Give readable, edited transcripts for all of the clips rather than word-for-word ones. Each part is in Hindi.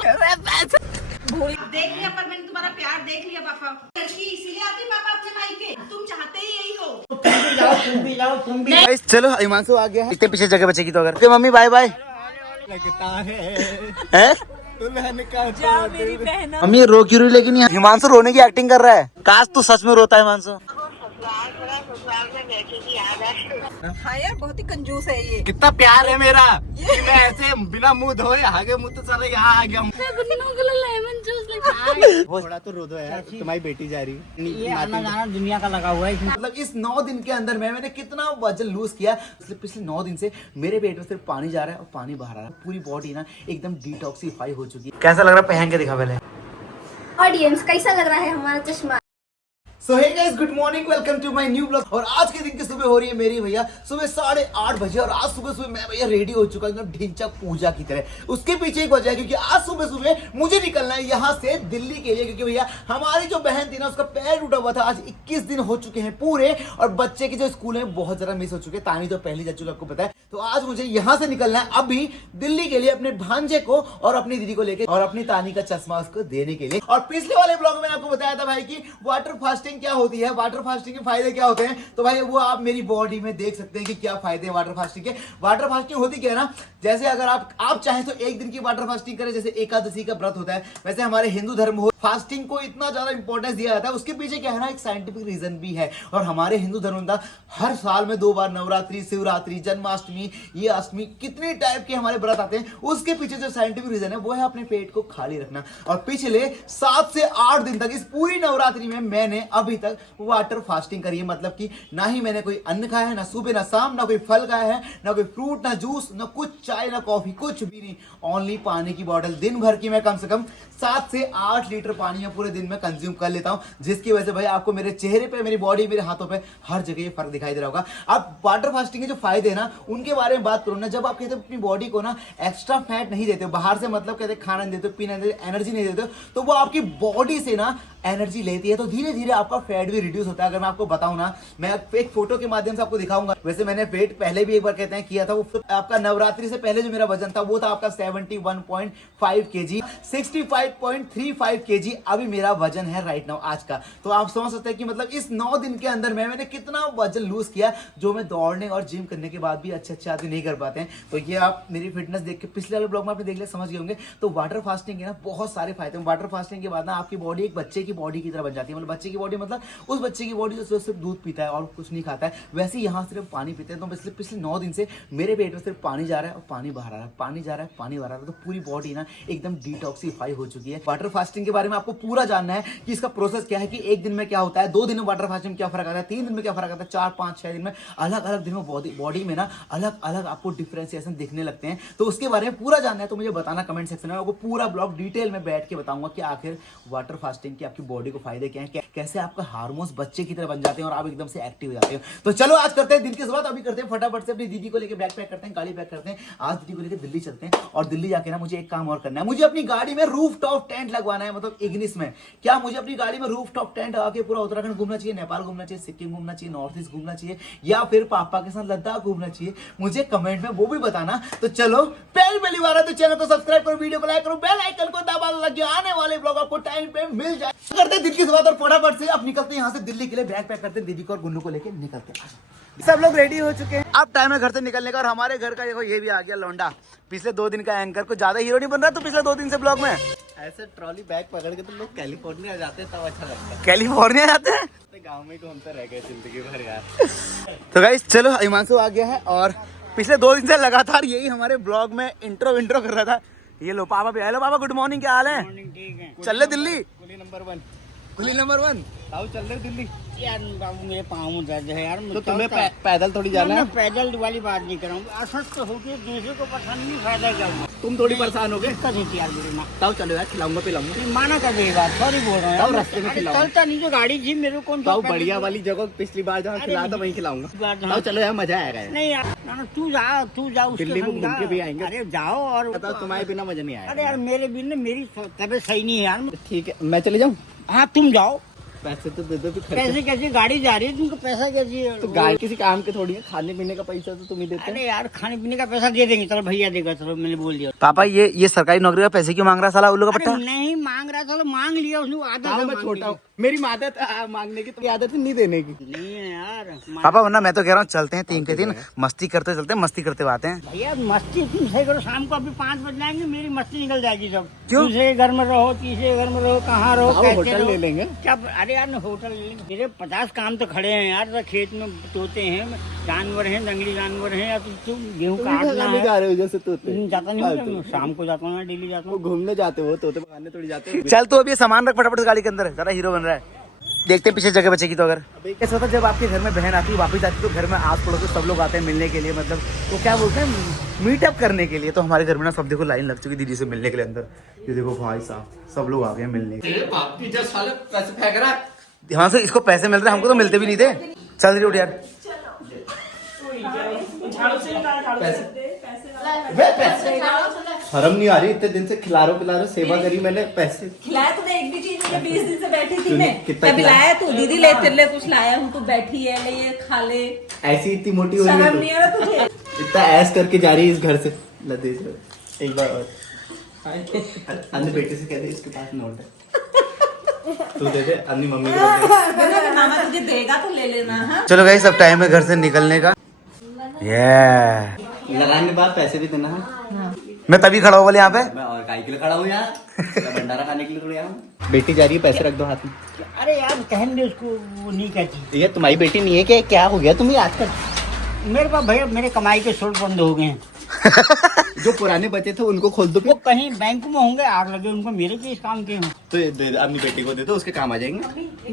भूल देख लिया, पर मैंने तुम्हारा प्यार देख लिया पापा। लड़की इसीलिए आती पापा अपने भाई के, तुम चाहते ही यही हो। तुम भी जाओ। चलो हिमांशु आ गया है, इतने पीछे जगह बचेगी तो अगर मम्मी बाय बाय। लगता है दुल्हन का जा मेरी बहन। मम्मी रो क्यों रही, लेकिन हिमांशु रोने की एक्टिंग कर रहा है। काश तू सच में रोता है हिमांशु। हाँ यार, बहुत ही कंजूस है ये। कितना प्यार है मेरा कि मैं ऐसे बिना मुंह धोए आगे मुंह तो चले यहाँ आ गया हूँ। थोड़ा तो रो दो यार, तुम्हारी बेटी जा रही है। ये आना जाना दुनिया का लगा हुआ है। मतलब इस 9 दिन के अंदर मैंने कितना वजन लूज किया। पिछले 9 दिन से मेरे पेट में सिर्फ पानी जा रहा है और पानी बाहर आ रहा है। पूरी बॉडी ना एकदम डिटॉक्सीफाई हो चुकी है। कैसा लग रहा है पहन के दिखा पहले ऑडियंस, कैसा लग रहा है हमारा चश्मा? So hey guys, good morning, welcome to my new blog. और आज के दिन की सुबह हो रही है मेरी भैया सुबह 8:30 बजे। और आज सुबह सुबह मैं भैया रेडी हो चुका एकदम ढिंचक पूजा की तरह। उसके पीछे एक वजह है क्योंकि आज सुबह सुबह मुझे निकलना है यहाँ से दिल्ली के लिए, क्योंकि भैया हमारी जो बहन थी ना उसका पैर टूटा हुआ था। आज 21 दिन हो चुके हैं पूरे, और बच्चे के जो स्कूल है बहुत ज्यादा मिस हो चुके हैं। तानी तो पहली जा चुकी, आपको पता है। तो आज मुझे यहाँ से निकलना है अभी दिल्ली के लिए, अपने भांजे को और अपनी दीदी को लेकर, और अपनी तानी का चश्मा उसको देने के लिए। और पिछले वाले ब्लॉग में आपको बताया था भाई कि वाटर फास्टिंग क्या होती है, वाटर फास्टिंग के फायदे क्या होते हैं। तो भाई वो आप मेरी बॉडी में देख सकते हैं कि क्या फायदे हैं वाटर फास्टिंग के। वाटर फास्टिंग होती क्या है ना, जैसे अगर आप चाहें तो एक दिन की वाटर फास्टिंग करें, जैसे एकादशी का व्रत होता है, वैसे हमारे हिंदू धर्म हो फास्टिंग को इतना ज्यादा इंपॉर्टेंस दिया जाता है। उसके पीछे क्या है ना, एक साइंटिफिक रीजन भी है। और हमारे हिंदू धर्म का हर साल में 2 बार नवरात्रि, शिवरात्रि, जन्माष्टमी, ये अष्टमी, कितने टाइप के हमारे व्रत आते हैं। उसके पीछे जो साइंटिफिक रीजन है वो है अपने पेट को खाली रखना। और पिछले 7 से 8 दिन तक इस पूरी नवरात्रि में मैंने अभी तक वाटर फास्टिंग करी है। मतलब कि ना ही मैंने कोई अन्न खाया है, ना सुबह ना शाम, ना कोई फल खाया है, ना कोई फ्रूट, ना जूस, ना कुछ चाय, ना कॉफी, कुछ भी नहीं। ओनली पानी की बोतल दिन भर की मैं कम से कम 7 से 8 लीटर पानी में पूरे दिन में कंज्यूम कर लेता हूं, जिसकी वजह से भाई आपको मेरे चेहरे पे, मेरी बॉडी, मेरे हाथों पे हर जगह ये फर्क दिखाई दे रहा होगा। अब वाटर फास्टिंग के जो फायदे हैं ना उनके बारे में बात करूं ना, जब आप कहते हो अपनी बॉडी को ना एक्स्ट्रा फैट नहीं देते हो बाहर से, मतलब कहते खाना नहीं देते हो, पीना नहीं देते, एनर्जी नहीं देते हो, तो वो आपकी बॉडी से ना एनर्जी लेती है, तो धीरे धीरे आपका फैट भी रिड्यूस होता है। अगर मैं आपको बताऊं ना, मैं एक फोटो के माध्यम से आपको दिखाऊंगा। वैसे मैंने वेट पहले भी एक बार कहते हैं किया था, वो आपका नवरात्रि से पहले जो मेरा वजन था वो था आपका 71.5 kg, 65.35 kg अभी मेरा वजन है राइट नाउ आज का। तो आप समझ सकते हैं कि मतलब इस 9 दिन के अंदर मैंने कितना वजन लूज किया, जो मैं दौड़ने और जिम करने के बाद भी अच्छे आदमी नहीं कर पाते हैं। तो ये आप मेरी फिटनेस देख के पिछले वाले ब्लॉग में आपने देख लिया, समझ गए होंगे। तो वाटर फास्टिंग के ना बहुत सारे फायदे हैं। वाटर फास्टिंग के बाद ना आपकी बॉडी एक बच्चे की बॉडी की तरह बन जाती है। मतलब बच्चे की बॉडी, मतलब उस बच्चे की बॉडी जो सिर्फ दूध पीता है और कुछ नहीं खाता है, वैसे यहाँ सिर्फ पानी पीते हैं। तो पिछले 9 दिन से मेरे पेट में सिर्फ पानी जा रहा है और पानी बाहर आ रहा है, पानी जा रहा है, पानी बाहर आ रहा है। तो पूरी बॉडी ना एकदम डिटॉक्सीफाई हो चुकी है। वाटर फास्टिंग के बारे में आपको पूरा जानना है कि इसका प्रोसेस क्या है, कि एक दिन में क्या होता है, 2 दिन में वाटर फास्टिंग में क्या फर्क आता है, 3 दिन में क्या फर्क आता है, 4, 5, 6 दिन में, अलग अलग दिन में बॉडी में ना अलग अलग आपको डिफरेंशिएशन दिखने लगते हैं। तो उसके बारे में पूरा जानना है तो मुझे बताना कमेंट सेक्शन में। आपको पूरा ब्लॉग डिटेल में बैठ के बताऊंगा कि आखिर वाटर फास्टिंग के आपकी बॉडी को फायदे क्या है, कैसे आपका हार्मोन्स बच्चे की तरह बन जाते हैं और आप एकदम से एक्टिव हो जाते हो। तो चलो आज करते हैं दिन की शुरुआत। अभी करते हैं फटाफट से अपनी दीदी को लेकर बैग पैक करते हैं, गाड़ी पैक करते हैं। आज दीदी को लेकर दिल्ली चलते हैं, और दिल्ली जाके ना मुझे एक काम और करना है। मुझे अपनी गाड़ी में रूफ टॉप टेंट लगवाना है, मतलब इग्निस में। क्या मुझे अपनी गाड़ी में रूफ टॉप टेंट लगा के पूरा उत्तराखंड घूमना चाहिए, नेपाल घूमना चाहिए, सिक्किम घूमना चाहिए, नॉर्थ ईस्ट घूमना चाहिए, या फिर पापा के साथ लद्दाख घूमना चाहिए? मुझे कमेंट में वो भी बताना। तो चलो पहली बार है तो चैनल को सब्सक्राइब करो, वीडियो को लाइक करो, बेल आइकन को दबा लगे, आने वाले ब्लॉग आपको टाइम पे मिल जाए। करते हैं दिन की शुरुआत और फटाफट से अब निकलते हैं यहाँ से दिल्ली के लिए। बैग पैक करते हैं, दीदी को और गुन्नू को लेके निकलते हैं। सब लोग रेडी हो चुके हैं, अब टाइम है घर से निकलने का। और हमारे घर का देखो ये भी आ गया लौंडा, पिछले 2 दिन का एंकर। कुछ ज्यादा हीरो नहीं बन रहा तो पिछले 2 दिन से ब्लॉग में ऐसे ट्रॉली बैग पकड़ के तो लोग कैलिफोर्निया जाते हैं, तब अच्छा लगता है। कैलिफोर्निया जाते हैं, गाँव में घूमते रह गए जिंदगी भर यार। तो गाइस चलो हिमांशु आ गया है, और पिछले 2 दिन से लगातार यही हमारे ब्लॉग में इंट्रो कर रहा था। ये लो पापा भी। हेलो पापा, गुड मॉर्निंग, क्या हाल है? ठीक है। चल रहे दिल्ली? कुली नंबर 1, कुली नंबर 1 आओ चल रहे दिल्ली। यार बाबू मेरे पाँव में दर्द है यार। तो तुम्हें पैदल थोड़ी जाना है। पैदल वाली बात नहीं करूँगा, अस्वस्थ होकर दूसरे को परेशान नहीं फायदा क्या हुआ। तुम थोड़ी परेशान हो गए। दिक्कत होती यार मेरी माँ। ताऊ चलो यार, खिलाऊंगा पिलाऊंगा। माना कर दे बात, सॉरी बोल रहा ताऊ हूँ। रास्ते में खिलाऊंगा। चलता नहीं जो गाड़ी थी मेरे को। ताऊ बढ़िया वाली जगह पिछली बार जहाँ खिलाया था वहीं खिलाऊंगा। ताऊ चलो यार, मजा आएगा। नहीं यार ना, तू जा दिल्ली में घूम के भी आएंगे। अरे जाओ। और तुम्हारे बिना मजा नहीं आएगा। अरे यार मेरे बिना मेरी तबीयत सही नहीं है यार। ठीक है, मैं चले जाऊँ? हाँ तुम जाओ। पैसे तो दे दो फिर कैसे कैसे गाड़ी जा रही है, तुमको पैसा क्या चाहिए? तो गाड़ी किसी काम के थोड़ी है, खाने पीने का पैसा तो तुम ही देते अरे यार खाने पीने का पैसा दे देंगे, चलो भैया देगा, चलो मैंने बोल दिया। पापा ये सरकारी नौकरी का पैसे क्यों मांग रहा साला उल्लू का अरे पट्टा? नहीं मांग रहा, चलो मांग लिया उसने, आधा मैं मांग छोटा लिया। हूँ, मेरी आदत मांगने की, तो आदत नहीं देने की। नहीं है यार पापा वरना मैं तो कह रहा हूँ चलते हैं 3 के 3 मस्ती करते चलते हैं, मस्ती करते हुए आते हैं। भैया मस्ती तुम सही करो, शाम को अभी 5 बज जाएंगे, मेरी मस्ती निकल जाएगी सब। क्यों? दूसरे घर में रहो, तीसरे घर में रहो, कहाँ रहो, हाँ, कैसे होटल रहो? ले लेंगे। क्या? अरे यार होटल ले लेंगे, मेरे 50 काम तो खड़े हैं यार, तो खेत में तोते हैं, जानवर हैं, जंगली जानवर हैं, या तुम गेहूँ काटना है। जा रहे हो जैसे तोते? जाता नहीं हूँ, मैं शाम को जाता हूँ, डेली जाता वो हूँ। घूमने जाते हो, तोते पकाने थोड़ी जाते हो। चल तो अभी ये सामान रख फटाफट गाड़ी के अंदर, जरा हीरो बन रहा है। देखते हैं पीछे जगह बचेगी तो। अगर ऐसा होता है जब आपके घर में बहन आती है वापस आती है तो घर में आस पड़ोस सब लोग आते हैं मिलने के लिए, मतलब वो क्या बोलते हैं मीटअप करने के लिए। तो हमारे घर में ना सब देखो लाइन लग चुकी दीदी से मिलने के लिए अंदर। ये देखो भाई साहब सब लोग आ गए मिलने के लिए। पैसे फेंक रहा है। यहाँ से इसको पैसे मिल रहे हैं, हमको तो मिलते भी नहीं थे। चल दीदी उठ यार। शर्म नहीं आ रही, इतने दिन से खिला रहा पिला रहा, सेवा करी मैंने, पैसे खिलाया तुम्हें एक भी चीज नहीं, 20 दिन से बैठी थी मैं। कितना कभी खिलाया? लाया तू दीदी ले तेरे लिए कुछ लाया हूँ, तू बैठी है ले ये खा ले, ऐसी इतनी मोटी हो रही है शर्म तू। नहीं आ रहा तुझे? इतना ऐस करके जा रही है इस घर से। ला दे दो। एक बार और अन्य बेटे से कह दे इसके पास नोट है, तू दे दे, अन्य मम्मी को दे दे। मामा तुझे देगा तो ले लेना। हाँ चलो गाइस सब टाइम है घर से निकलने का। ये लगाने के बाद पैसे भी देना है। मैं तभी खड़ा हूँ बोले यहाँ पे। मैं और काय के लिए खड़ा हूँ यहाँ, भंडारा खाने के लिए थोड़ी आया हूँ। बेटी जा रही है, पैसे रख दो हाथ में। अरे यार कहने दे उसको, वो नहीं कहती। ये तुम्हारी बेटी नहीं है क्या? क्या हो गया तुम्हें आजकल? मेरे पास भैया मेरे कमाई के सोर्स बंद हो गए हैं। जो पुराने बचे थे उनको खोल दो वो कहीं बैंक में होंगे, आग लगे उनको, मेरे किस काम के हैं? तो ये दे, अपनी बेटी को दे दो, उसके काम आ जाएंगे।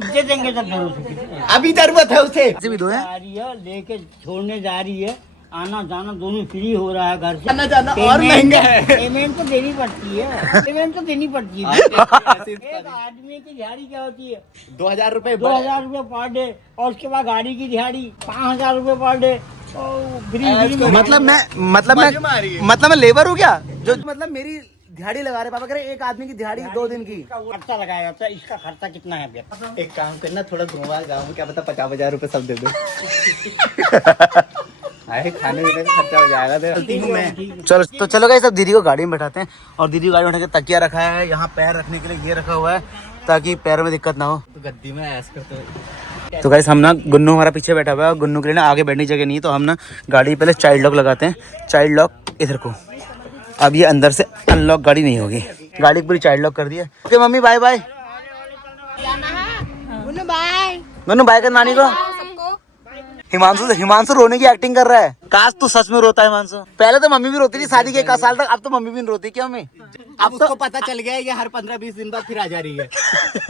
दे देंगे तब जरूर। अभी जरूरत है उसे। ऐसे भी दो है। जा रही है, लेके छोड़ने जा रही है, आना जाना दोनों फ्री हो रहा है घर से। आना जाना और महंगा है। पेमेंट तो देनी पड़ती है, पेमेंट तो देनी पड़ती है। एक आदमी की दिहाड़ी क्या होती है? 2000 रुपए। 2000 रुपये पर डे, और उसके बाद गाड़ी की दिहाड़ी 5000 रुपये पर डे। मतलब मैं लेबर हूँ क्या? जो मतलब मेरी दिहाड़ी लगा रहे पापा कह रहे एक आदमी की दिहाड़ी 2 दिन की। खर्चा लगाया जाता है, इसका खर्चा कितना है भैया? एक काम करना, थोड़ा घुमा गाँव में, क्या पता 50,000 रुपए सब दे दो। आए खाने पीने का खर्चा हो जाएगा। चलती हूँ मैं। चलो तो चलो गाइस सब दीदी को गाड़ी में बैठाते हैं। और दीदी को गाड़ी में बैठा के तकिया रखा है, यहाँ पैर रखने के लिए ये रखा हुआ है ताकि पैरों में दिक्कत ना हो। तो गद्दी में ऐस करते हो। तो गाइस हम ना गुन्नू हमारा पीछे बैठा हुआ है और गुन्नू के लिए ना आगे बैठने की जगह नहीं है, तो हम ना गाड़ी पहले चाइल्ड लॉक लगाते हैं। चाइल्ड लॉक इधर को, अब ये अंदर से अनलॉक गाड़ी नहीं होगी, गाड़ी पूरी चाइल्ड लॉक कर दी है। Okay mummy bye bye. Gunnu bye कर नानी को। हिमांशु रोने की एक्टिंग कर रहा है। काश तू सच में रोता है हिमांशु। पहले तो मम्मी भी रोती थी शादी के 1 साल तक, अब तो मम्मी भी नहीं रोती क्या मम्मी? अब उसको पता चल गया है ये हर 15-20 दिन बाद फिर आ जा रही है।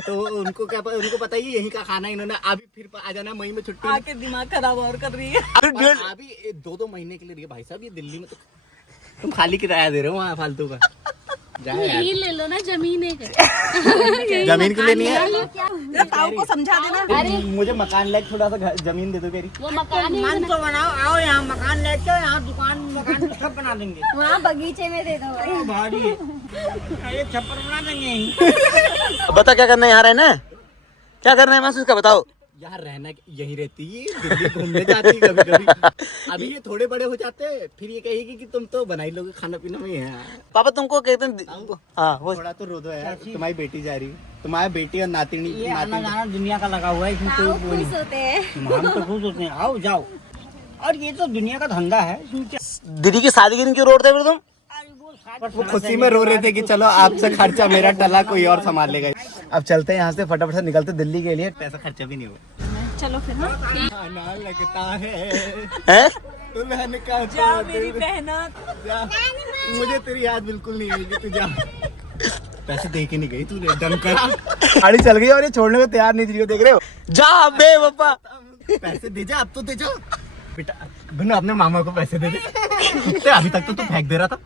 तो उनको उनको पता ही यहीं का खाना इन्होंने, अभी फिर आ जाना मई में छुट्टी। आके दिमाग खराब और कर रही है। अभी 2-2 महीने के लिए भाई साहब, ये दिल्ली में तो तुम खाली किराया दे रहे हो वहाँ फालतू का। यही ले लो ना, जमीन है। जमीन क्यों लेनी है? जरा ताऊ को समझा देना। मुझे मकान लायक थोड़ा सा जमीन दे दो कह रही। वो मकान ही मन तो बनाओ, आओ यहाँ मकान लेके, यहाँ दुकान मकान सब बना देंगे। वहाँ बगीचे में दे दो। भारी ये छप्पर बना देंगे यहीं। बता क्या करना है यहाँ रहना है? क्या करना है हिमांशु इसका बताओ। यार रहना यही रहती है, दिल्ली घूमने जाती कभी कभी। अभी ये थोड़े बड़े हो जाते हैं, फिर ये कहेगी कि तुम तो बना ही लोगे, खाना पीना में है। पापा तुमको कहते हैं हाँ वो थोड़ा तो रो दो यार, तुम्हारी बेटी जा रही है, तुम्हारी बेटी और नातिनी। ये आना जाना दुनिया का लगा हुआ है, इसमें कोई वो नहीं। खुश होते हैं। हम तो खुश होते हैं, आओ जाओ। और ये तो दुनिया का धंधा है। दीदी की शादी के दिन क्यों रोते फिर तुम? वो खुशी में रो रहे थे कि चलो आपसे खर्चा मेरा टला कोई और संभाल लेगा। अब चलते हैं यहाँ से फटाफट से निकलते दिल्ली के लिए। पैसा खर्चा भी नहीं हुआ। चलो फिर। हाँ खाना लगता है हैं? दुल्हन का जा मेरी बहना। जा। मुझे तेरी याद बिल्कुल नहीं आएगी, तू जा। पैसे दे के नहीं गई तूने, दम करा। गाड़ी चल गई और ये छोड़ने को तैयार नहीं थी, देख रहे हो। जा बे पापा, पैसे दे जा, अब तो दे जा बेटा। बिना अपने मामा को पैसे दे दे। तो अभी तक तो तू फेंक दे रहा था।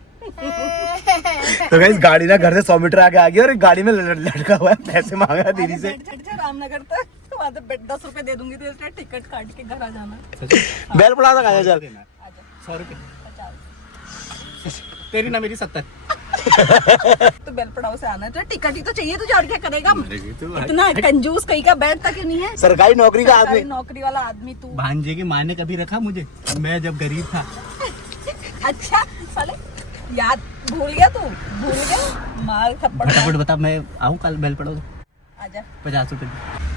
तो गाइस गाड़ी ना घर से 100 मीटर आगे आ गई और गाड़ी में लड़का हुआ है, पैसे मांगा दीदी से। रामनगर तक वहाँ से 10 रुपए दे दूंगी, तो इसलिए टिकट काट के घर आ जाना। बैल पड़ा था चल। 100 रुपए तेरी ना मेरी 70। तो बेल पड़ाव से आना है, टिकट ही तो चाहिए तुझे, और क्या करेगा? इतना कंजूस कहीं का बैठता क्यों नहीं है? सरकारी नौकरी का आदमी, सरकारी नौकरी वाला आदमी तू। भांजे की माँ ने कभी रखा मुझे, मैं जब गरीब था। अच्छा साले याद भूल गया तू, भूल गया? मार थप्पड़ फटाफट बता, मैं आऊँ कल बेल पड़ो। आजा। 50 रुपए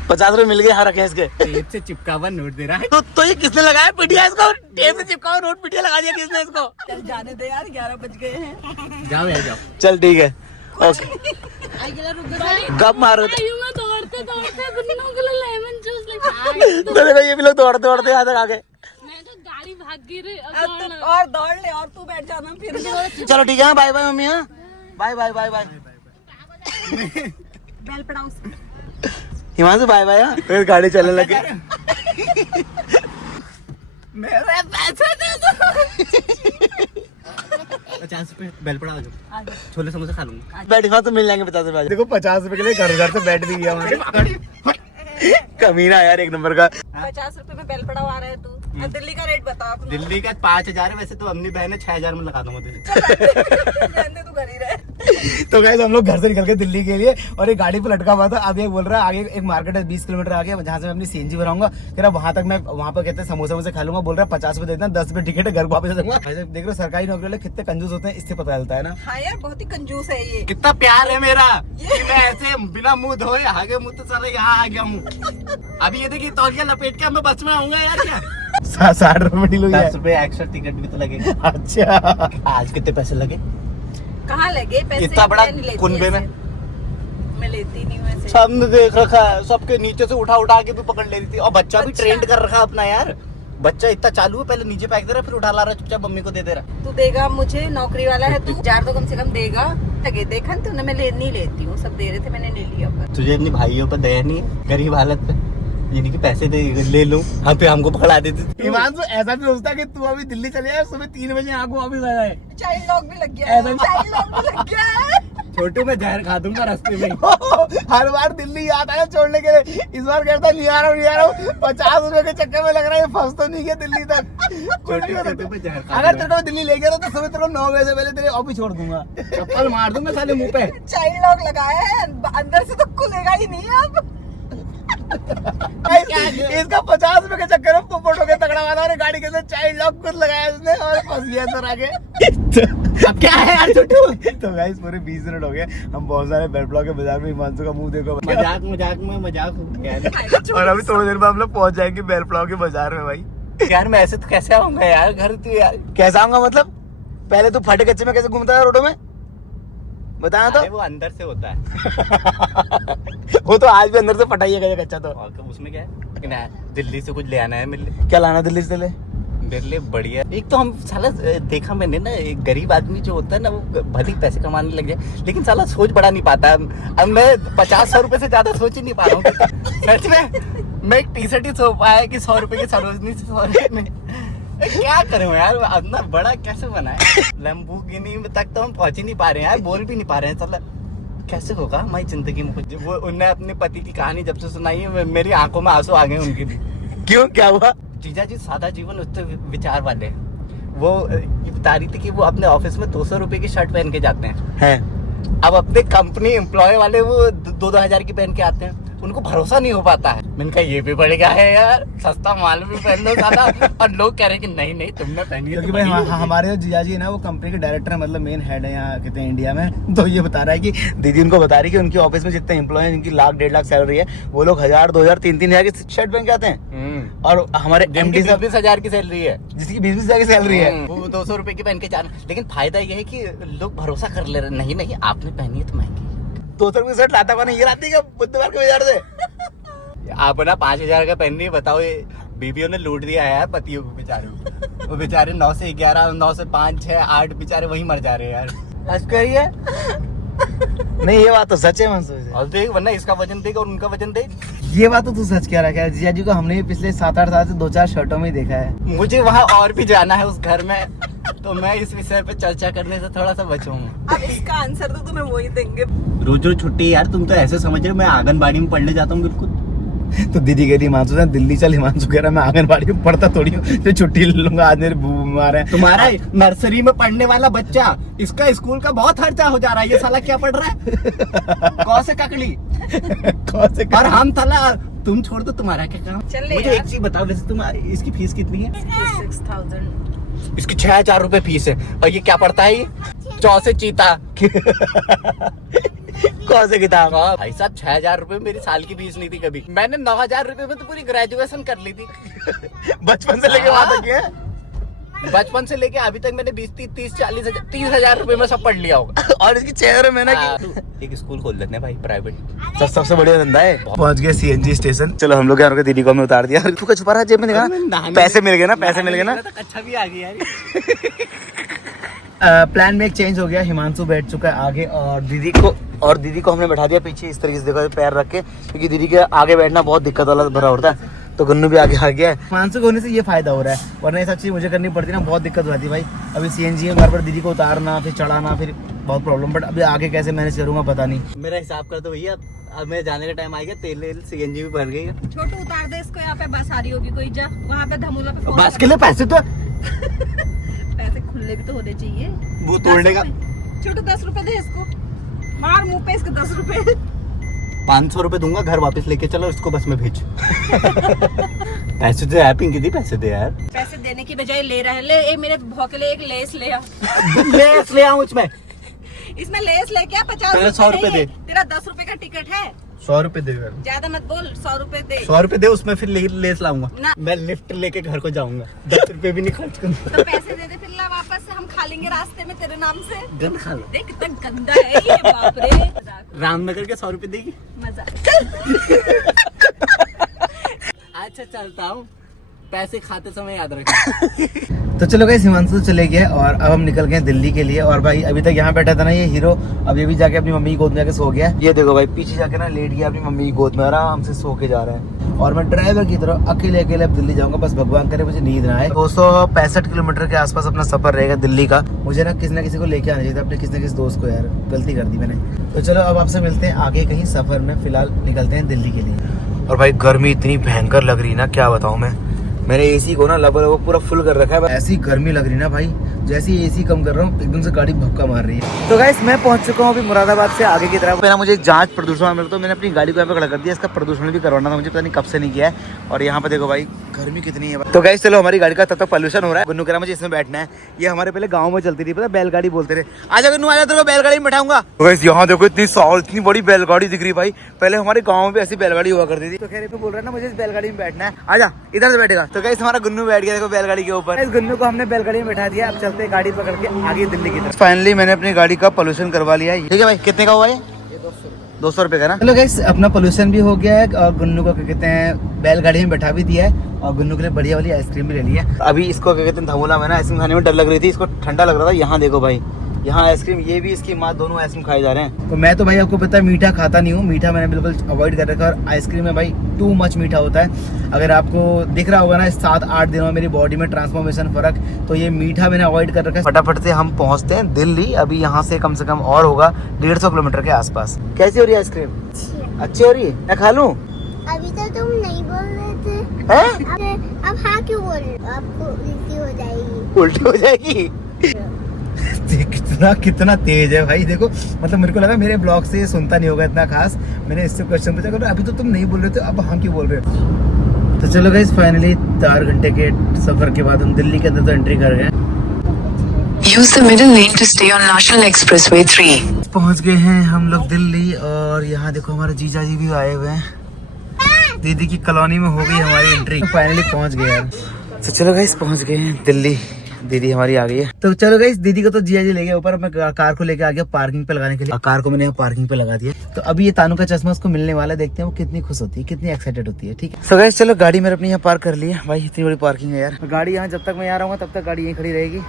50 रुपए मिल गए, हाँ रखे इसके। टेप से चिपका हुआ नोट दे रहा है। तो ये किसने लगाया पिटिया इसको? टेप से चिपका हुआ नोट पिटिया लगा दिया किसने इसको? चल जाने दे यार, 11 बज गए हैं। जाओ यार जाओ। चल ठीक है, ओके। गप मारो मैं दौड़ते दौड़ते गुन्नू के लिए लेमन जूस लेके तो देखो ये भी लोग दौड़ते दौड़ते यहाँ तक आ गए। मैं तो गाड़ी भाग गई रे, अब अब दौड़ना। तो और दौड़ ले, और तू बैठ जाना फिर। चलो ठीक है, बाय बाय मम्मी, हाँ bye bye bye bye. Bel Padav से हिमांशु बाय बाय, हाँ फिर गाड़ी चलने लगे। मेरे पैसे दे दो। 50 रुपए बेल पड़ा, जाओ छोले समोसे खा लूंगा। बैठ खाओ तो मिल जाएंगे 50 रुपए। देखो 50 रुपए के लिए घर से बैठ भी गया। कमीना यार एक नंबर का। 50 रुपए में बेल पड़ाव आ रहा है तू। अब दिल्ली का रेट बता अपना। दिल्ली का 5000 है, वैसे तो अपनी बहन है 6000 में लगा दूंगा तुझे। रहने तू घर ही रहे। तो गाइस हम लोग घर से निकल के दिल्ली के लिए, और एक गाड़ी पे लटका हुआ था। अब ये बोल रहा है आगे एक मार्केट है 20 किलोमीटर आगे, जहाँ से मैं अपनी सीएनजी भराऊंगा। कह रहा वहां तक मैं वहां पर कहते हैं समोसा वोसे खा लूंगा। बोल रहा है 50 रुपए देना, 10 रुपए टिकट है, घर वापस आ जाऊंगा। देख रहे हो सरकारी नौकरी वाले कितने कंजूस होते हैं, इससे पता चलता है ना। हाँ यार बहुत ही कंजूस है ये। कितना प्यार है मेरा कि मैं ऐसे बिना मुंह धोए आगे मुंह तो चले यहाँ आ गया हूँ। अभी ये देखिए तौलिया लपेट के मैं बस में आऊंगा यार। क्या 60 रुपए डील हुई है। 10 रुपए एक्स्ट्रा टिकट भी तो लगेगा। अच्छा आज कितने पैसे लगे? कहाँ लगे पैसे? इतना बड़ा मैं नहीं लेती कुनबे में? ऐसे। मैं लेती नहीं हूँ ऐसे। सबने देख रखा है, सबके नीचे से उठा उठा के भी पकड़ ले रही थी। और बच्चा भी अच्छा। ट्रेंड कर रखा अपना यार। बच्चा इतना चालू है, पहले नीचे फेंक दे रहा, फिर उठा ला रहा, चुपचाप मम्मी को दे दे रहा। तू देगा मुझे, नौकरी वाला है तू, 1000 तो कम से कम देगा। ठगे देखा तूने, मैं नहीं लेती हूँ, सब दे रहे थे मैंने ले लिया। पर तुझे अपनी भाइयों पर दया नहीं है गरीब हालत पे? यानी कि पैसे दे ले लूं, हम पे हमको पकड़ा देते। हिमांशु ऐसा भी होता है कि तू अभी दिल्ली चले जाए, सुबह 3 बजे आंखों वापस आ जाए। चाइल्ड लॉक भी लग गया है। चाइल्ड लॉक भी लग गया है। छोटू मैं जहर खा दूंगा रास्ते में। हर बार दिल्ली आता है छोड़ने के लिए, इस बार कहता नहीं आ रहा हूँ। 50 रुपए के चक्कर में लग रहा है फंस तो नहीं गया दिल्ली तक। छोटू मैं जहर खा अगर तेरे को दिल्ली ले गया तो सुबह तेरे को 9 बजे से पहले तेरे ऑफिस छोड़ दूंगा, चप्पल मार दूंगा साले मुंह पे। चाइल्ड लॉक लगाया है, अंदर से तो खुलेगा ही नहीं अब। इसका 50 रुपए के चक्कर में पोपट हो गया तगड़ा वाला, और गाड़ी के अंदर चाइल्ड लॉक खुद लगाया उसने और फंस गया अंदर आगे। अब क्या है यार छोटू? तो गाइस पूरे 20 मिनट हो गए, हम बहुत सारे बेल ब्लॉक के बाजार में हिमांशु का मुंह देखो। मजाक हो गया। और अभी थोड़ी देर में हम लोग पहुंच जाएंगे बेल ब्लॉक के बाजार में। भाई यार मैं ऐसे तो कैसे आऊंगा यार घर? तू यार कैसा आऊंगा मतलब? पहले तू फटे कच्चे में कैसे घूमता है रोडों में, बताया तो? वो अंदर से होता है। वो तो आज भी अंदर से फटाई है कच्चा तो। और उसमें क्या है? लेकिन दिल्ली से कुछ ले आना है मेरे लिए। क्या लाना दिल्ली से ले? मेरे लिए बढ़िया। एक तो हम साला देखा मैंने ना, एक गरीब आदमी जो होता है ना, वो भले ही पैसे कमाने लग जाए, लेकिन साला सोच बड़ा नहीं पाता। अब मैं 50-100 रुपए से ज्यादा सोच ही नहीं पा रहा हूँ सच में। मैं एक टी शर्ट ही सो पाया कि 100 रुपए की सरोजनी से क्या करूं यार, अपना बड़ा कैसे बना है? लैम्बोर्गिनी में तक तो हम पहुंच ही नहीं पा रहे हैं यार, बोल भी नहीं पा रहे हैं। साला कैसे होगा हमारी जिंदगी में कुछ? वो उनने अपने पति की कहानी जब से सुनाई है, मेरी आंखों में आंसू आ गए उनके भी। क्यों, क्या हुआ? जीजा जी सादा जीवन उससे विचार वाले। वो ये बता रही थी कि वो अपने ऑफिस में 200 रुपए की शर्ट पहन के जाते हैं। अब अपने कंपनी एम्प्लॉय वाले वो 2-2 हजार की पहन के आते हैं। उनको भरोसा नहीं हो पाता है। मैंने कहा ये भी बढ़िया है यार, सस्ता माल भी पहन लो साला। और लोग कह रहे हैं कि नहीं नहीं तुमने पहनी है। क्योंकि भाई हमारे जो जीजा जी है ना, वो कंपनी के डायरेक्टर है, मतलब मेन हेड है यहाँ कहते हैं इंडिया में। तो ये बता रहा है कि दीदी उनको बता रही है कि उनके ऑफिस में जितने एम्प्लॉय हैं जिनकी 1,00,000-1.5 लाख सैलरी है, वो लोग 1,000, 2,000, 3-3 हजार की शर्ट पहन के आते हैं। और हमारे एमडी साहब 20,000 की सैलरी है, जिसकी 20-20 हजार की सैलरी है, वो 200 रुपए की पहन के जाना। लेकिन फायदा ये है कि लोग भरोसा कर ले रहे, नहीं नहीं आपने पहनी है तो महंगी। 200 रुपये की शर्ट लाता कौन है? ये लाती है बुधवार के बाजार से। आप ना 5,000 का पहन रही है, बताओ ये बीबियों ने लूट दिया है पतियों को बेचारे। वो बेचारे 9 से 11, 9 से 5, 6, 8 बेचारे वही मर जा रहे हैं यार। ऐसा करिए नहीं, ये बात तो सच है मंसूर। और देख वरना इसका वजन देख और उनका वजन देख। ये बात तो तू सच कह रहा है। जीजा जी को हमने पिछले 7-8 साल से 2-4 शर्टों में ही देखा है। मुझे वहाँ और भी जाना है उस घर में, तो मैं इस विषय पे चर्चा करने से थोड़ा सा बचूंगा। अब इसका आंसर तो तुम्हें वही देंगे। रोज रोज छुट्टी यार, तुम तो ऐसे समझ रहे हो मैं आंगनबाड़ी में पढ़ने जाता हूँ बिल्कुल। तो दीदी कह रही हिमांशु से दिल्ली चल। हिमांशु कह रहा मैं आंगनबाड़ी में पढ़ता थोड़ी हूँ, तो छुट्टी ले लूंगा, आज मेरे बूबू बीमार है। तुम्हारा नर्सरी में पढ़ने वाला बच्चा, इसका स्कूल का बहुत खर्चा हो जा रहा है, ये साला क्या पढ़ रहा है? कौन से ककड़ी कौन से और हम साला, तुम छोड़ दो, तुम्हारा क्या काम? चल ले मुझे यार। एक चीज बताओ, वैसे तुम्हारी इसकी फीस कितनी है? 6000। इसकी 6000 रुपए फीस है, और ये क्या पढ़ता है? ये चौ से चीता कौन से किताब? भाई साहब 6000 रुपए मेरी साल की फीस नहीं थी कभी। मैंने 9000 रुपए में तो पूरी ग्रेजुएशन कर ली थी। बचपन से लेके वहां तक है। बचपन से लेके अभी तक मैंने 30,000 रुपए में सब पढ़ लिया होगा। और इसकी चेहरे में ना एक स्कूल खोल देते हैं भाई, प्राइवेट। सबसे बढ़िया धंधा है। पहुंच गए सीएनजी स्टेशन। चलो हम लोग यहाँ दीदी को हमें उतार दिया। तू क्या छुपा रहा है जेब में? देखा पैसे मिल गए ना, पैसे मिल गए ना। अच्छा भी आ गया यार। प्लान में एक चेंज हो गया। हिमांशु बैठ चुका है आगे और दीदी को हमने बैठा दिया पीछे इस तरीके से, देखो पैर रख के, क्योंकि दीदी के आगे बैठना बहुत दिक्कत वाला भरा होता है। तो गन्नू भी आगे आ गया है। हिमांशु के होने से ये फायदा हो रहा है, वरना ये सब चीज मुझे करनी पड़ती ना, बहुत दिक्कत हो जाती भाई। अभी सीएनजी में बार बार दीदी को उतारना, फिर चढ़ाना, फिर बहुत प्रॉब्लम। बट अभी आगे कैसे मैनेज करूंगा पता नहीं। मेरा हिसाब कर दो भैया, अब मेरे जाने का टाइम आ गया, तेल सीएनजी भी भर गई है। छोटू उतार दे इसको, यहाँ पे बस आ रही होगी कोई, जा वहाँ पे धमोला पे फोन बस कर। के लिए पैसे तो पैसे खुले भी तो होने चाहिए। वो तोड़ने का। छोटू 10 रुपए दे इसको, मार मुंह पे इसके 10 रुपए। 500 रुपए दूंगा, घर वापस लेके चलो, इसको बस में भेज। पैसे दे यार पिंकी दी, पैसे दे यार। पैसे देने की बजाय ले रहा है। ले ए, मेरे भौ के लिए एक लेस ले आ। लेस ले आऊं इसमें? इसमें लेस लेके आ, 50 तेरा 100 रुपए नहीं है। दे। तेरा 10 रुपए का टिकट है। 100 रुपए दे। ज्यादा मत बोल, 100 रुपए दे। 100 रुपए दे, उसमें फिर लेस लाऊंगा। ना। मैं लिफ्ट लेके घर को जाऊंगा, 10 रुपए भी नहीं खर्च करूंगा। तो पैसे दे दे, फिर ला वापस से, हम खा लेंगे रास्ते में तेरे नाम से। गन खा लो। देख कितना गंदा है ये, बाप रे। मजाक, रामनगर के 100 रुपए देगी। मजाक। अच्छा चलता हूँ, पैसे खाते समय याद रखना। तो चलो गाइस, हिमांशु चले गए और अब हम निकल गए दिल्ली के लिए। और भाई अभी तक यहाँ बैठा था ना ये हीरो, अब ये भी जाके अपनी मम्मी की गोद में जाके सो गया। ये देखो भाई पीछे जाके ना लेट गया अपनी मम्मी की गोद में, आराम से सो के जा रहा है। और मैं ड्राइवर की तरह अकेले अब दिल्ली जाऊंगा, बस भगवान करे मुझे नींद ना आए। 265 किलोमीटर के आसपास अपना सफर रहेगा दिल्ली का। मुझे ना किसी को लेके आना चाहिए था, अपने किसी न किसी दोस्त को। यार गलती कर दी मैंने। तो चलो अब आपसे मिलते हैं आगे कहीं सफर में, फिलहाल निकलते हैं दिल्ली के लिए। और भाई गर्मी इतनी भयंकर लग रही ना, क्या बताऊँ मैं। मैंने एसी को ना लगभग पूरा फुल कर रखा है। ऐसी गर्मी लग रही ना भाई, जैसे ही एसी कम कर रहा हूँ एकदम से गाड़ी भक्का मार रही है। तो गाइस मैं पहुंच चुका हूँ अभी मुरादाबाद से आगे की तरफ। मेरा मुझे एक जांच प्रदूषण मिला, तो मैंने अपनी गाड़ी को यहाँ पे खड़ा कर दिया। इसका प्रदूषण भी करवाना था मुझे, पता नहीं कब से नहीं किया है। और यहाँ पे देखो भाई गर्मी कितनी है। तो गाइस चलो, हमारी गाड़ी का तब तक पॉल्यूशन हो रहा है। गुन्नू कह रहा मुझे इसमें बैठना है। ये हमारे पहले गाँव में चलती थी, पता बैलगाड़ी बोलते थे। आजा गुन्नू आजा, तेरे को बैलगाड़ी में बैठाऊंगा। तो गाइस यहाँ देखो इतनी बड़ी बैलगाड़ी दिख रही भाई। पहले हमारे गाँव में ऐसी बैलगाड़ी हुआ करती थी। तो खैर बोल रहा है ना मुझे इस बैलगाड़ी में बैठना है, आजा इधर से बैठेगा। तो गाइस हमारा गुन्नू बैठ गया देखो बैलगाड़ी के ऊपर। इस गुन्नू को हमने बैलगाड़ी में बैठा दिया। अब चलते हैं गाड़ी पकड़ के आगे दिल्ली की तरफ। फाइनली मैंने अपनी गाड़ी का पोल्यूशन करवा लिया है। ठीक है भाई, कितने का हुआ ये? 200 रुपए का ना। चलो गाइस अपना पोल्यूशन भी हो गया है और गुन्नू को क्या कहते हैं बैलगाड़ी में बैठा भी दिया है। और गुन्नू के लिए बढ़िया वाली आइसक्रीम भी ले ली है। अभी इसको क्या कहते हैं धमोला में ना आइसक्रीम खाने में डर लग रही थी, इसको ठंडा लग रहा था। यहाँ देखो भाई, यहाँ आइसक्रीम, ये भी इसकी माँ, दोनों आइसक्रीम खाए जा रहे हैं। तो मैं तो भाई आपको पता है मीठा खाता नहीं हूँ, मीठा मैंने बिल्कुल अवॉइड कर रखा है। और आइसक्रीम में भाई टू मच मीठा होता है। अगर आपको दिख रहा होगा ना 7-8 दिनों में मेरी बॉडी में ट्रांसफॉर्मेशन फर्क, तो ये मीठा मैंने अवॉइड कर रखा है। फटाफट से हम पहुँचते हैं दिल्ली। अभी यहाँ से कम से कम और होगा 150 किलोमीटर के आसपास। कैसी हो रही है आइसक्रीम? अच्छी हो रही है, मैं खा लूँ? अभी तो तुम नहीं बोल रहे थे। अब हाँ क्यों बोल रहे हो? आपको उल्टी हो जाएगी। उल्टी हो जाएगी? कितना तेज है भाई, देखो मतलब मेरे को लगा मेरे ब्लॉग से ये सुनता नहीं होगा इतना खास। मैंने इससे क्वेश्चन पूछा, अभी तो तुम नहीं बोल रहे थे, अब हाँ क्यों बोल रहे हो? तो चलो गाइस फाइनली 4 घंटे के सफर के बाद हम दिल्ली के अंदर तो एंट्री कर गए। Use the middle lane to stay on National Expressway 3. पहुंच गए हैं हम लोग दिल्ली। और यहाँ देखो हमारे जीजा जी भी आए हुए हैं। दीदी की कॉलोनी में हो गई हमारी एंट्री। फाइनली पहुंच गए यार। तो चलो गाइस पहुंच गए हैं दिल्ली, दीदी हमारी आ गई है। तो चलो गाइस दीदी को तो जीजा जी ले गए ऊपर, मैं कार को लेके आ गया पार्किंग पे लगाने के लिए। कार को मैंने यहाँ पार्किंग पे लगा दिया। तो अभी ये तानू का चश्मा उसको मिलने वाला है, देखते हैं वो कितनी खुश होती है, कितनी एक्साइटेड होती है। ठीक है सो गाइस चलो, गाड़ी मैंने अपनी यहाँ पार्क कर ली है। भाई इतनी बड़ी पार्किंग है यार। गाड़ी यहाँ जब तक मैं यहाँ रहूँगा तब तक गाड़ी यहीं खड़ी रहेगी।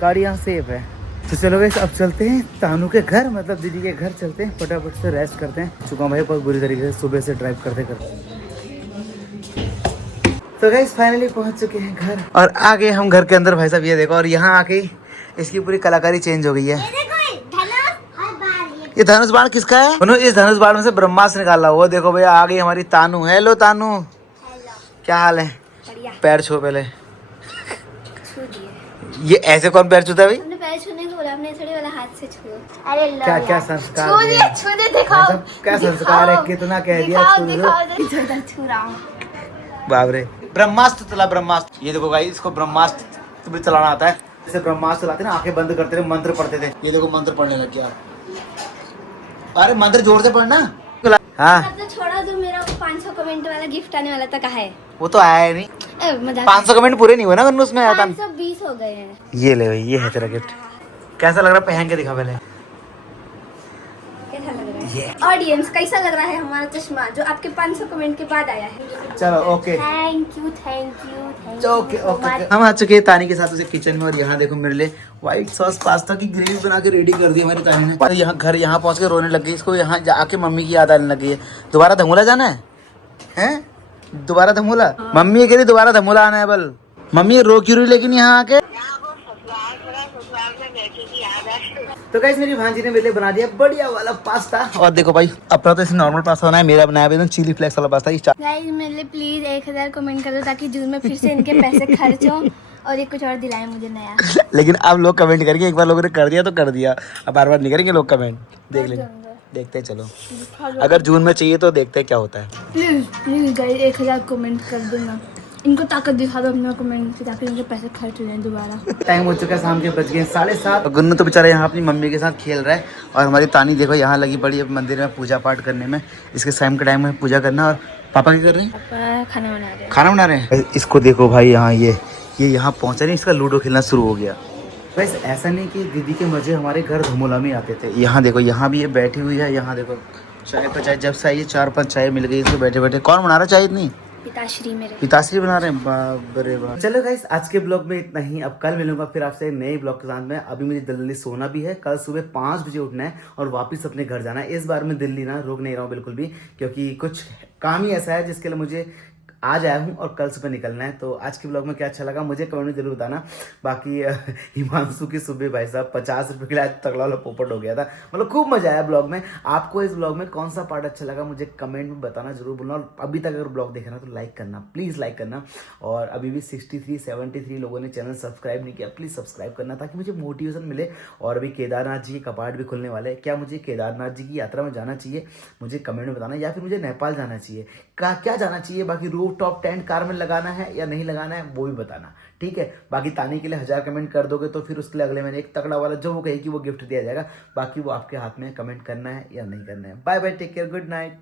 गाड़ी यहाँ सेफ है। तो चलो गाइस अब चलते हैं तानू के घर, मतलब दीदी के घर चलते हैं, फटाफट से रेस्ट करते हैं। चुका भाई बहुत बुरी तरीके से सुबह से ड्राइव करते करते। तो गाइस फाइनली पहुंच चुके हैं घर और आ गए हम घर के अंदर। भाई साहब ये देखो, और यहाँ आके इसकी पूरी कलाकारी चेंज हो गई है। ये धनुष बाण किसका है? उन्होंने इस धनुष बाण में से ब्रह्मास्त्र निकाला। वो देखो भैया आ गई हमारी तानू। हेलो तानू, क्या हाल है? पैर छू पहले। ये ऐसे कौन पैर छूता है भाई? हमने पैर छूने को बोला, हमने थोड़ी वाला हाथ से छुओ। अरे लो क्या यार। क्या संस्कार छू दिया? दे, छू दे, दिखाओ। क्या संस्कार है? कितना कह दिया दिखाओ, छू दो। दिखाओ, दिखाओ। इधर छू रहा हूँ। बाप रे, ब्रह्मास्त्र चला ब्रह्मास्त्र। ये देखो गाइस, इसको ब्रह्मास्त्र भी चलाना आता है। जैसे ब्रह्मास्त्र चलाते ना, आंखें बंद करते थे, मंत्र पढ़ते थे। ये देखो मंत्र पढ़ने लग गया। अरे मंत्र जोर से पढ़ना। हाँ अब तो छोड़ा, जो मेरा 500 कमेंट वाला गिफ्ट आने वाला था, कहाँ है? वो तो आया ही नहीं। मजाक। 500 कमेंट पूरे नहीं हुए ना गन्नू उसमें आया था। 520 हो गए हैं। ये ले भाई, ये है तेरा गिफ्ट। कैसा लग रहा है? पहन के दिखा पहले। कैसा लग रहा है? ऑडियंस, कैसा लग रहा है हमारा चश्मा जो आपके 500 कमेंट के बाद आया है? चलो okay thank you, thank you, thank you. Okay okay. हम आ चुके हैं तानी के साथ उसे किचन में, और यहाँ देखो मेरे लिए व्हाइट सॉस पास्ता की ग्रेवी बना के रेडी कर दी हमारी तानी ने। यहाँ घर यहाँ पहुँच के रोने लग गई। इसको यहाँ जाके मम्मी की याद आने लग गई है। दोबारा धमूला जाना है? हैं? दोबारा धमूला? मम्मी कह रही दोबारा धमूला आना है बल। मम्मी रो क्यों रही लेकिन यहाँ आके? तो गाइस मेरी भांजी ने मेरे लिए बना दिया बढ़िया वाला पास्ता। और देखो भाई, अपना तो ऐसे नॉर्मल पास्ता बना है, मेरा बनाया एकदम चिली फ्लेक्स वाला पास्ता। गाइस मेरे लिए प्लीज 1000 कमेंट कर दो, ताकि जून में फिर से इनके पैसे खर्च हो और ये कुछ और दिलाए मुझे नया। लेकिन अब लोग कमेंट करेंगे, एक बार लोगों ने कर दिया तो कर दिया, अब बार बार नहीं करेंगे लोग कमेंट। देख लेंगे, देखते हैं। चलो अगर जून में चाहिए तो देखते हैं क्या होता है। प्लीज प्लीज गाइस 1000 कमेंट कर देना, इनको ताकत दिखा दो अपने कमेंट से, ताकि इनके पैसे खर्च हो जाए दोबारा। टाइम हो चुका है, शाम के बज गए 7:30। गुन्नू तो बेचारा यहाँ अपनी मम्मी के साथ खेल रहा है, और हमारी तानी देखो यहाँ लगी पड़ी है मंदिर में पूजा पाठ करने में। इसके शाम के टाइम में पूजा करना। और पापा क्या कर रहे हैं? पापा खाना बना रहे हैं। खाना बना रहे हैं। इसको देखो भाई, यहाँ ये यहाँ पहुँचा नहीं, इसका लूडो खेलना शुरू हो गया। वैसे ऐसा नहीं कि दीदी के मजे हमारे घर धमोला में आते थे। यहाँ देखो, यहाँ भी ये बैठी हुई है। यहाँ देखो चाय पे चाय, जब से आई 4-5 चाय मिल गई इसको बैठे बैठे। कौन बना रहा चाय इतनी? पिताश्री मेरे। पिताश्री बना रहे हैं। बाप रे बाप। चलो गाइस, आज के ब्लॉग में इतना ही। अब कल मिलूंगा फिर आपसे नए ब्लॉग के साथ में। अभी मुझे दिल्ली सोना भी है, कल सुबह 5 बजे उठना है और वापस अपने घर जाना है। इस बार मैं दिल्ली ना रुक नहीं रहा हूँ बिल्कुल भी, क्योंकि कुछ काम ही ऐसा है जिसके लिए मुझे आज आया हूँ और कल सुबह निकलना है। तो आज के ब्लॉग में क्या अच्छा लगा मुझे कमेंट में जरूर बताना। बाकी हिमांशु की सुबह भाई साहब 50 रुपये के लिए तगड़ा वाला पोपट हो गया था। मतलब खूब मजा आया ब्लॉग में। आपको इस ब्लॉग में कौन सा पार्ट अच्छा लगा मुझे कमेंट में बताना जरूर बोलना। और अभी तक अगर ब्लॉग देखना तो लाइक करना, प्लीज़ लाइक करना। और अभी भी 63-73 लोगों ने चैनल सब्सक्राइब नहीं किया, प्लीज़ सब्सक्राइब करना, ताकि मुझे मोटिवेशन मिले। और अभी केदारनाथ जी के कपाट भी खुलने वाले हैं। क्या मुझे केदारनाथ जी की यात्रा में जाना चाहिए मुझे कमेंट में बताना, या फिर मुझे नेपाल जाना चाहिए, क्या जाना चाहिए। बाकी रूफ टॉप टेंट कार में लगाना है या नहीं लगाना है वो भी बताना, ठीक है। बाकी तानी के लिए 1000 कमेंट कर दोगे तो फिर उसके लिए अगले महीने एक तगड़ा वाला जो वो कहेगी वो गिफ्ट दिया जाएगा। बाकी वो आपके हाथ में, कमेंट करना है या नहीं करना है। Bye bye, take care, good night.